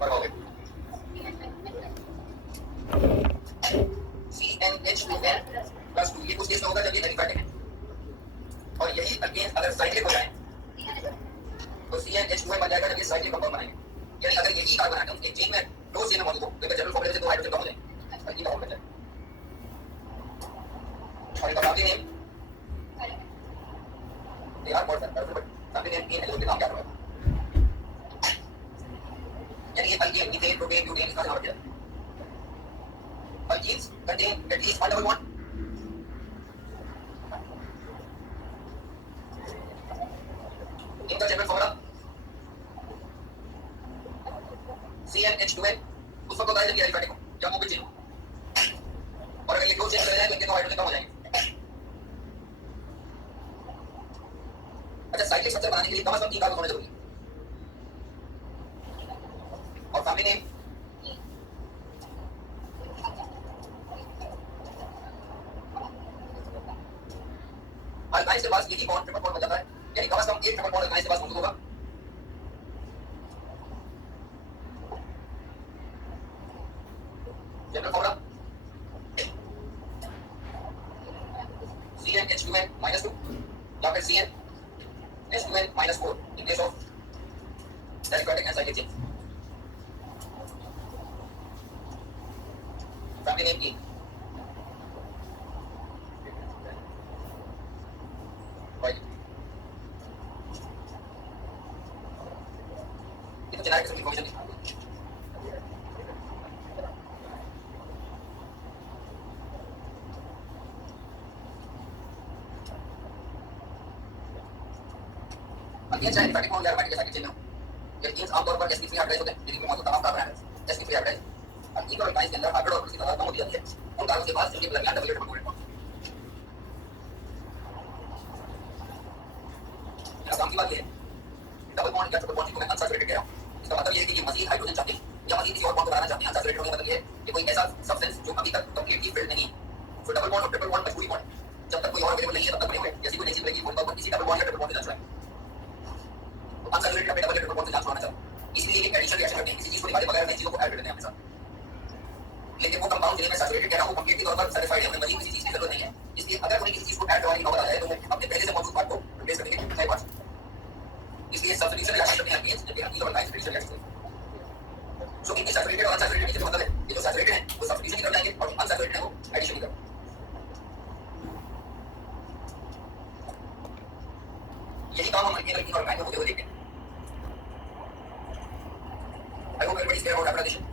करवाओगे CnH2n+2 ये कुछ केस में होगा जब ये एलिफेटिक है और यही अल्केन अगर साइक्लिक हो जाए तो CnH2n बन जाएगा जब ये साइक्लिक कंपाउंड बनाएंगे यानी अगर यही कार्बन आइटम एक चेन में क्लोज चेन में मौजूद हो तो जनरल फॉर्मूले से दो हाइड्रोजन कम हो जाए अल्कीन फॉर्म बन जाए और इनका फैमिली नेम यार बहुत सारा but family name in alkene नाम क्या होगा यानी ये अल्केन मीथेन प्रोपेन ब्यूटेन इसका नाम क्या है alkenes contain at least one double bond इनका जनरल फॉर्मूला CnH2n उस वक्त होता है जब ये एलिफेटिक हो या ओपन चेन हो और अगर ये क्लोज चेन चले जाए तो इनके दो हाइड्रोजन कम हो जाएंगे अच्छा साइक्लिक स्ट्रक्चर बनाने के लिए कम से कम 3 कार्बन होने जरूरी है और फैमिली नेम अल्काइन्स के पास यही बॉन्ड ट्रिपल बॉन्ड बन जाता है यानी कम से कम एक ट्रिपल बॉन्ड अल्काइन्स के पास मौजूद होगा जनरल फॉर्मूला CnH2n-2 या फिर CnH2n-4 in case of aliphatic and cyclic chains family name E right ये तो जेनेरिक इन्फॉर्मेशन है अल्केन चाहे एलिफेटिक हो या एरोमेटिक जैसा कि चेन हो एल्केन्स आमतौर पर sp3 हाइब्रिडाइज होते हैं जिनमें मौजूद तमाम carbon items sp3 hybridize alkene और अल्काइन्स के अंदर हाइब्रिड और किसी तरह कम होती जाती है उन कार्बन के पास simply plug double triple bond काम की बात ये है डबल बॉन्ड या ट्रिपल बॉन्ड को मैं अनसैचुरेटेड कह रहा हूं इसका मतलब ये है कि ये मजीद हाइड्रोजन चाहते हैं या मजीद किसी और बॉन्ड को बनाना चाहते हैं अनसैचुरेटेड होने का मतलब ये है कि कोई ऐसा सब्सटेंस जो अभी तक कंप्लीटली फिल्ड नहीं है सो डबल बॉन्ड और ट्रिपल बॉन्ड मजबूरी बॉन्ड जब तक कोई और अवेलेबल नहीं है तब तक बने हुए जैसी कोई नई चीज बनेगी उनका किसी डबल बॉन्ड या ट्रिपल बॉन्ड से जांच रहा है तो अनसैचुरेटेड अपने डबल या ट्रिपल बॉन्ड से जांच करना चाहते हैं इसलिए एक एडिशन रिएक्शन करते हैं किसी चीज को निकाले बगैर नई चीजों को ऐड कर देते हैं अपने साथ लेकिन वो कंपाउंड जिन्हें मैं सैचुरेटेड कह रहा हूं वो कंप्लीटली तौर पर सर्टिफाइड है उन्हें मजीद किसी चीज की जरूरत नहीं है इसलिए अगर उन्हें किसी चीज को ऐड करवाने की नौबत आ जाए तो वो अपने पहले से मौजूद पार्ट को रिप्लेस करने के नए पार्ट इसलिए सब्स्टिट्यूशन रिएक्शन करते हैं अल्केन्स जबकि अल्कीन और अल्काइन्स रिएक्शन रिएक्शन सो इनकी सैचुरेटेड और अनसैचुरेटेड के मतलब है ये जो सैचुरेटेड है वो सब्स्टिट्यूशन की तरफ जाएंगे और अनसैचुरेटेड है वो एडिशन की तरफ यही काम हम अल्केन और अल्काइन में होते हुए देखते हैं I hope everybody is clear about hybridization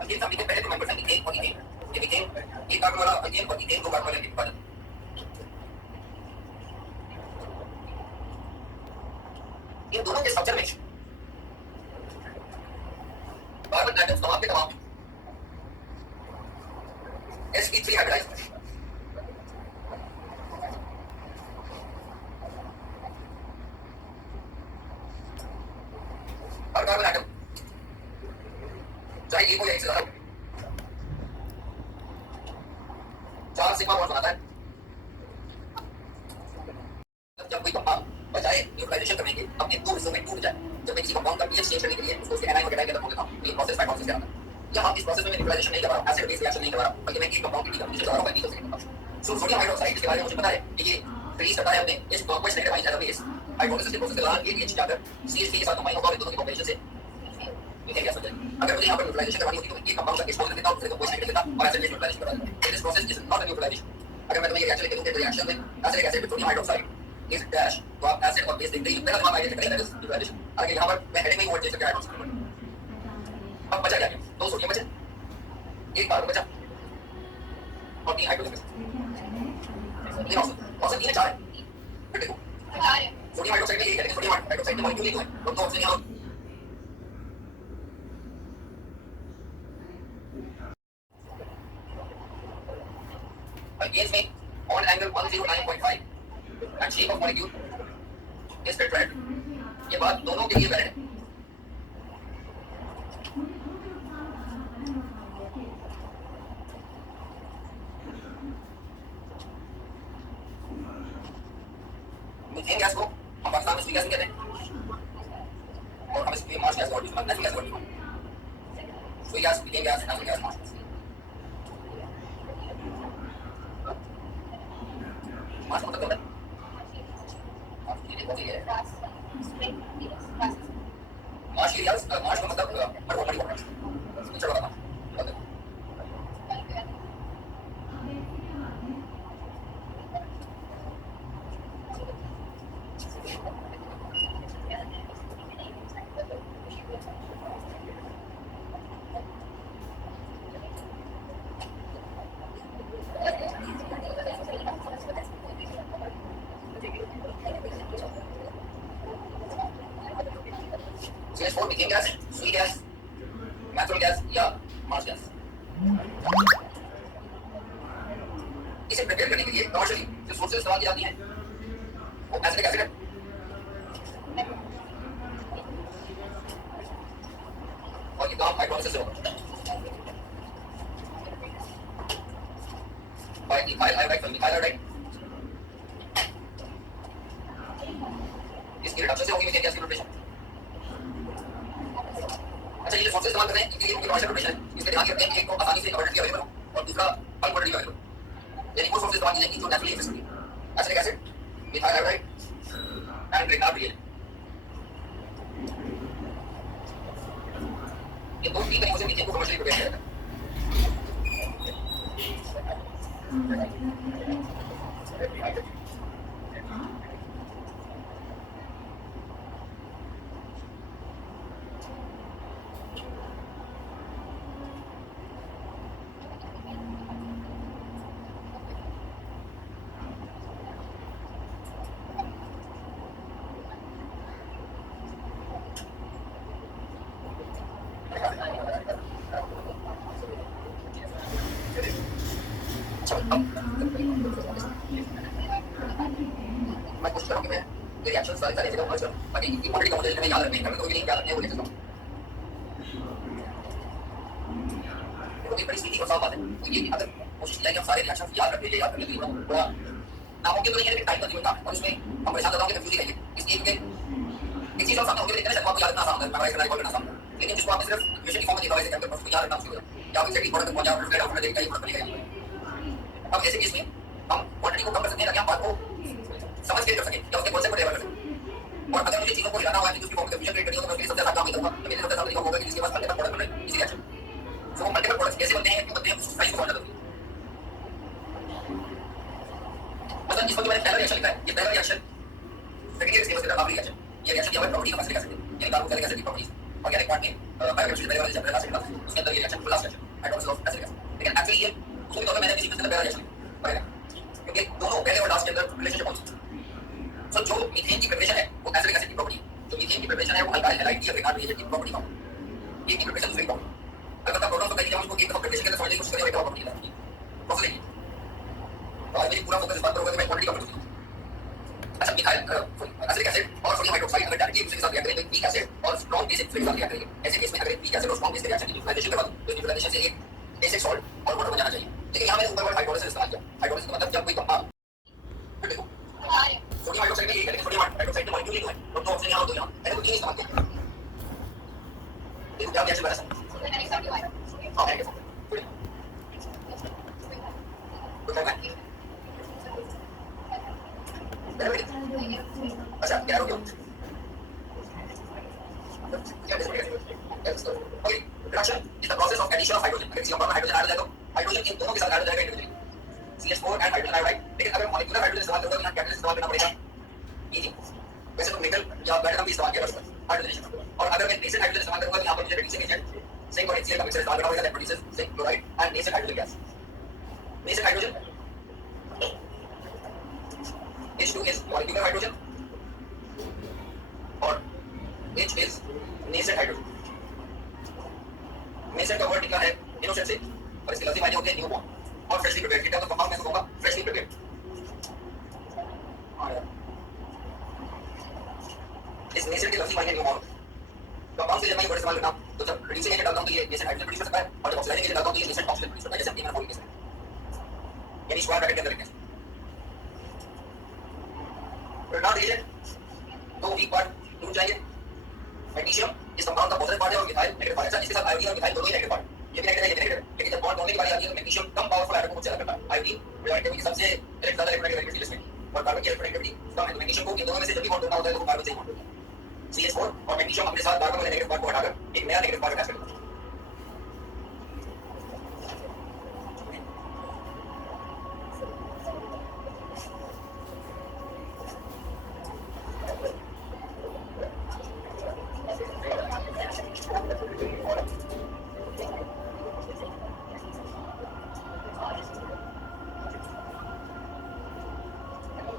alkane family के पहले दो मेंबर्स हैं मीथेन और इथेन ये मीथेन एक कार्बन वाला अल्केन और इथेन दो कार्बन वाले उत्पादन इन दोनों के स्ट्रक्चर में कार्बन एटम्स तमाम के तमाम sp3 हाइब्रिडाइज हर कार्बन एटम चाहे एक हो या एक से ज्यादा चार सिग्मा बॉन्ड बनाता है जब कोई कंपाउंड बजाय न्यूट्रलाइजेशन करने के अपने दो हिस्सों में टूट जाए जब मैं किसी कंपाउंड का pH चेंज करने के लिए उसको उसके एनायन और कैटायन के अंदर बोल देता हूं ये प्रोसेस फाइटोसिस कहलाता है यहाँ इस प्रोसेस में मैं न्यूट्रलाइजेशन नहीं कर रहा हूं एसिड बेस रिएक्शन नहीं कर रहा हूं बल्कि मैं एक कंपाउंड की डिकम्पोजिशन कर रहा हूं बाकी दूसरे कंपाउंड सो सोडियम हाइड्रोक्साइड इसके बारे में मुझे पता है कि ये रिलीज करता है अपने इस complex negative ion as a base hydrolysis के प्रोसेस के दौरान एक H जाकर CH3 के साथ कंबाइन होगा और इन दोनों की कॉम्बिनेशन से मीथेन गैस बन जाएगी अगर मुझे यहाँ पर न्यूट्रलाइजेशन करवानी होती तो ये कंपाउंड का एक्सपोज कर देता हूं दूसरे कॉम्प्लेक्स नेगेटिव लेता और एसिड बेस न्यूट्रलाइजेशन करवा देता this process is not a neutralization अगर मैं तुम्हें ये रिएक्शन लिख दूं कि रिएक्शन में acidic acid with sodium hydroxide is dash तो आप एसिड और बेस देखते ही पहला दिमाग आइडिया करेगा दैट इज न्यूट्रलाइजेशन अगर यहाँ पर मैं हेडिंग में वर्ड चेंज करके हाइड्रोक्साइड अब बचा क्या दो सोडियम बचे एक कार्बन बचा और तीन हाइड्रोजन बचा तीन ऑक्सीजन तीन चार है फिर देखो सोडियम हाइड्रोक्साइड में यही है लेकिन सोडियम हाइड्रोक्साइड के मॉलिक्यूल एक है और दो ऑक्सीजन यहाँ against me on angle 109.5 and shape of molecule इस टेट्राहेड्रल, ये बात दोनों के लिए वैलिड है। मीथेन गैस को हम पाकिस्तान में सुई गैस कहते हैं और हम इसको मार्श गैस और नेचुरल गैस और सुई gas, methane gas, natural gas, Marsh gas. Marsh का मतलब क्या होता है? मार्श एरियाज, मार्श का मतलब मरुभूमि वाटर, कीचड़ वाला पानी। CH4 मीथेन गैस, सुई गैस, नेचुरल गैस या मार्श गैस। इसे प्रिपेयर करने के लिए कमर्शियली जो सोर्सेज इस्तेमाल की जाती हैं वो एसिटिक एसिड है और ये काम हाइड्रोलिसिस से होगा। इथाइल आयोडाइड, मिथाइल आयोडाइड, इसकी रिडक्शन से होगी मीथेन गैस की प्रिपरेशन। अच्छा, ये जो सोर्सेज इस्तेमाल कर रहे हैं इनके लिए उनकी कमर्शियल प्रिपरेशन है, इसमें ध्यान रखते हैं कि एक तो आसानी से अबंडेंटली अवेलेबल हो और दूसरा अनअबंडेंटली अवेलेबल हो। यानी वो सोर्सेज इस्तेमाल की जाएंगी जो नेचुरली एग्जिस्ट होंगी। Acetic acid, methyl iodide and Grignard reagent. ये दो तीन तरीकों से मीथेन को कमर्शियली प्रिपेयर किया जाता है। मैं कोशिश करूँ कि मैं ये रिएक्शन सारी सारी जगह करूँ ताकि इनकी क्वांटिटी का मुझे याद रखने कभी कोई भी नहीं याद रखने वो ले सकता हूँ। तो ये बड़ी सीधी और साफ बात है। तो ये अगर कोशिश किया कि हम सारे रिएक्शन याद रख लीजिए, याद करने के लिए थोड़ा नामुमकिन तो नहीं है लेकिन टाइम कंज्यूमिंग काम है और उसमें हम परेशान करता हूँ कि कंफ्यूज है इसलिए क्योंकि एक चीज और सामने होगी लेकिन शायद आपको याद रखना आसान होता है, मेमोराइज करना रिकॉर्ड करना आसान होता है। लेकिन जिसको आपने सिर्फ इक्वेशन की फॉर्म में देखा वैसे कैलकुलेट उसको याद रखना मुश्किल होता है या फिर सेकंड प्रोडक्ट पहुंच जाओ फिर आउटपुट देखा ये प्रोडक्ट बनेगा। अब ऐसे केस में हम क्वांटिटी को कम कर सकते हैं ताकि हम बात को समझ के कर सकें या उसके कॉन्सेप्ट को डेवलप कर सकें। और अगर मुझे चीजों को हिलाना हुआ है कि उसकी फॉर्म कंफ्यूजन क्रिएट करनी हो तो मैं उसके लिए सबसे आसान काम नहीं करूंगा। तो मेरे सबसे आसान तरीका होगा कि जिसके पास मल्टीपल प्रोडक्ट बने इसी रिएक्शन। सो मल्टीपल प्रोडक्ट्स कैसे बनते हैं क्यों बनते हैं उस साइज को समझना जरूरी है। मतलब जिस वक्त मैंने पहला रिएक्शन लिखा है ये पहला रिएक्शन सेकंड ईयर सिलेबस का आखिरी रिएक्शन ये रिएक्शन की हमें प्रॉपर्टी का फैसला कर सकते हैं यानी कार्बोनिक एसिड की प्रॉपर्टीज ऑर्गेनिक पार्ट में बायोकेमिस्ट्री पहले वाले चैप्टर लास्ट क्लास उसके अंदर ये reaction full last reaction hydrolysis of acid gas. लेकिन एक्चुअली ये उसके तौर पे मैंने किसी में पहला रिएक्शन लिखा क्योंकि दोनों पहले और लास्ट के अंदर रिलेशनशिप होती है। सो जो मीथेन की प्रिपरेशन है वो एसिडिक एसिड की प्रॉपर्टी, जो मीथेन की प्रिपरेशन है वो अल्काइल हैलाइड की ग्रेनार्ड रिएजेंट की प्रॉपर्टी का ये की प्रिपरेशन दूसरी प्रॉपर्टी। अलबत्ता प्रोटॉन तो कहीं हम उसको एक दफा प्रिपरेशन के अंदर समझने की कोशिश करें एक प्रॉपर्टी है प्रोसेस है। तो आज मेरी पूरा फोकस इस बात पर होगा कि मैं क्वांटिटी का प्रोसेस। अच्छा, मिथाइल एसिडिक एसिड और सोडियम हाइड्रोक्साइड अगर डायरेक्टली दूसरे के साथ रिएक्ट करेंगे वीक एसिड और स्ट्रांग बेस एक दूसरे के साथ रिएक्ट करेंगे ऐसे केस में अगर वीक एसिड और स्ट्रांग बेस के रिएक्शन की न्यूट्रलाइजेशन करवा दूं तो न्यूट्रलाइजेशन से एक बेसिक सॉल्ट और वाटर बन जाना चाहिए। लेकिन यहां मैंने ऊपर वर्ड हाइड्रोलिसिस इस्तेमाल किया। हाइड्रोलिसिस का मतलब जब कोई कंपाउंड देखो सोडियम हाइड्रोक्साइड में ये है लेकिन सोडियम हाइड्रोक्साइड का मॉलिक्यूल एक है और दो ऑक्सीजन यहां तो यहां ऐसे कुछ नहीं इस्तेमाल किया। देखो क्या रिएक्शन बना सकता है। हां है अच्छा क्या हो गया okay reduction is the process of addition of hydrogen अगर किसी कंपाउंड में हाइड्रोजन ऐड हो जाए तो हाइड्रोजन इन दोनों के साथ ऐड हो जाएगा individually CH4 and hydrogen iodide. लेकिन अगर मॉलिक्यूलर हाइड्रोजन इस्तेमाल करोगे तो यहां कैटलिस्ट इस्तेमाल करना पड़ेगा इजी। वैसे तो निकल या प्लैटिनम भी इस्तेमाल किया जाता है हाइड्रोजनेशन और अगर मैं नेसेंट हाइड्रोजन इस्तेमाल करूंगा तो यहां पर मुझे रेडिएशन एजेंट जिंक और HCl का मिक्सचर इस्तेमाल करना पड़ेगा that produces zinc chloride and nascent hydrogen gas. Nascent hydrogen H2 is molecular hydrogen और H is nascent hydrogen। nascent का वर्ड निकला है innocent से और इसके लफ्ज़ी मायने होते हैं न्यूबॉर्न और फ्रेशली प्रिपेयर्ड। कितना तो कंपाउंड मैं कहूंगा फ्रेशली प्रिपेयर्ड। इस नेसेंट के लफ्ज़ी मायने न्यू मॉर्फ कंपाउंड के जब मैं ये वर्ड इस्तेमाल करता हूँ तो जब रिड्यूसिंग एजेंट डालता हूँ तो ये नेसेंट हाइड्रोजन प्रोड्यूस कर सकता है और जब ऑक्सीडाइजिंग एजेंट डालता हूँ तो ये नेसेंट ऑक्सीजन प्रोड्यूस करता है, जैसे हमने बोली केस में, यानी स्क्वायर ब्रैकेट के अंदर लिखते हैं। रिटार्ड एजेंट तो वीक पार्ट टूट जाएंगे। मैग्नीशियम इस कंपाउंड का पॉजिटिव पार्ट है और मिथाइल नेगेटिव पार्ट है। इसके साथ आयोडीन और मिथाइल दोनों ही नेगेटिव पार्ट, ये भी नेगेटिव है, ये भी नेगेटिव है। लेकिन जब बॉन्ड तोड़ने की बारी आती है तो मैग्नीशियम कम पावरफुल एटम को मुझसे अलग करता है। आयोडीन रेडियोएक्टिव की सबसे ज्यादा इलेक्ट्रोनेगेटिविटी लिस्ट में और कार्बन की इलेक्ट्रोनेगेटिविटी कम है। तो मैग्नीशियम को इन दोनों में से जब भी बॉन्ड तोड़ना होता है तो वो कार्बन से ही बॉन्ड तोड़ता है। CH4 और मैग्नीशियम अपने साथ कार्बन वाले नेगेटिव पार्ट को हटाकर एक नया नेगेटिव पार्ट अटैच कर देता है।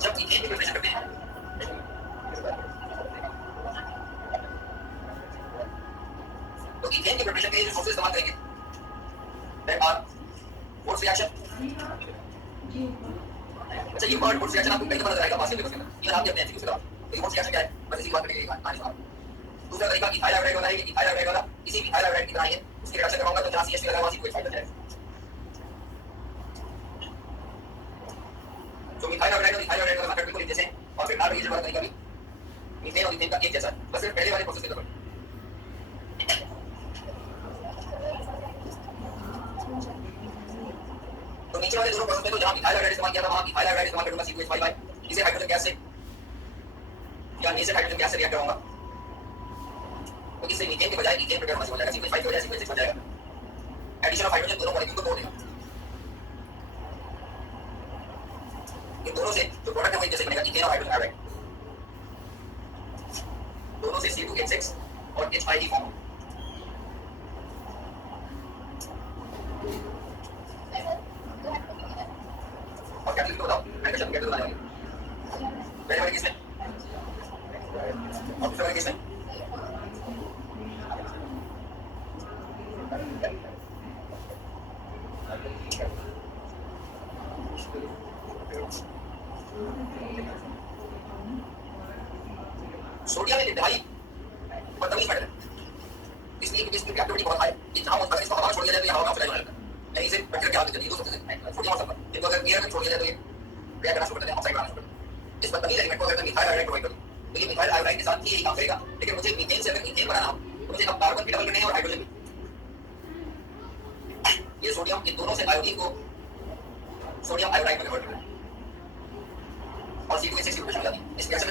जब इथेन की प्रिपरेशन करते हैं तो इथेन की प्रिपरेशन के लिए जो सोर्सेज इस्तेमाल करेंगे दैट आर वुड्स रिएक्शन। अच्छा ये वर्ड वुड्स रिएक्शन आपको कहीं पता चलेगा पास के पेपर के अंदर, ये आप जब एमसीक्यू से कराओ तो ये वुड्स रिएक्शन क्या है बस इसी बात करने के लिए कहानी सुनाओ। दूसरा तरीका इथाइल हाइड्राइड वाला है, ये इथाइल हाइड्राइड वाला किसी भी इथाइल हाइड्राइड की तरह ही है, उसकी रिएक्शन करवाऊंगा तो जहां CH लगा वहां COH बन जाएगा। तो मिथाइल हाइड्राइड और इथाइल हाइड्राइड का मेथड बिल्कुल एक जैसे हैं और फिर नार्ड रिएजेंट वाला तरीका भी मीथेन और इथेन का एक जैसा है, बस सिर्फ पहले वाले प्रोसेस के दौरान। तो नीचे वाले दोनों प्रोसेस में तो जहां मिथाइल हाइड्राइड इस्तेमाल किया था वहां इथाइल हाइड्राइड इस्तेमाल करूंगा COH5 इसे हाइड्रोजन गैस से या नेसेंट हाइड्रोजन गैस से रिएक्ट कराऊंगा तो इससे मीथेन के बजाय इथेन प्रोड्यूस हो जाएगा, COH5 की बजाय COH6 हो जाएगा। एडिशन ऑफ हाइड्रोजन दोनों मॉलिक्यूल को तोड़ देगा। इन दोनों से जो प्रोडक्ट है वो एक जैसे बनेगा इथेन और हाइड्रोजन हाइड्राइड, दोनों से C2H6 और HIE फॉर्म। और क्या लिखो बताओ हाइड्रोजन कैसे बनाने वाले पहले वाले केस में और दूसरे वाले केस में सोडियम में इंतहाई बदतमीज मेटल है, इसलिए कि इसकी रिएक्टिविटी बहुत हाई है। ये जहां अगर इसको हवा छोड़ दिया जाए तो ये हवा का ऑक्सीडाइज हो जाता है, यानी इसे बैक्टीरिया क्या होते हैं, ये दो सबसे सोडियम और सल्फर, इनको अगर एयर में छोड़ दिया जाए तो ये रिएक्ट करना शुरू कर देते हैं, ऑक्साइड बनाना शुरू कर देते हैं। इस बदतमीज एलिमेंट को अगर मिथाइल हाइड्राइड प्रोवाइड करूं तो ये मिथाइल हाइड्राइड के साथ ही यही काम करेगा, लेकिन मुझे मीथेन से अगर इथेन बनाना हो तो मुझे अब कार्बन भी डबल करने हैं और हाइड्रोजन भी। ये सोडियम इन दोनों से आयोडीन को सोडियम आयोडाइड में कन्वर्ट करता है और C2H6 की प्रोडक्शन हो जाती है। इस रिएक्शन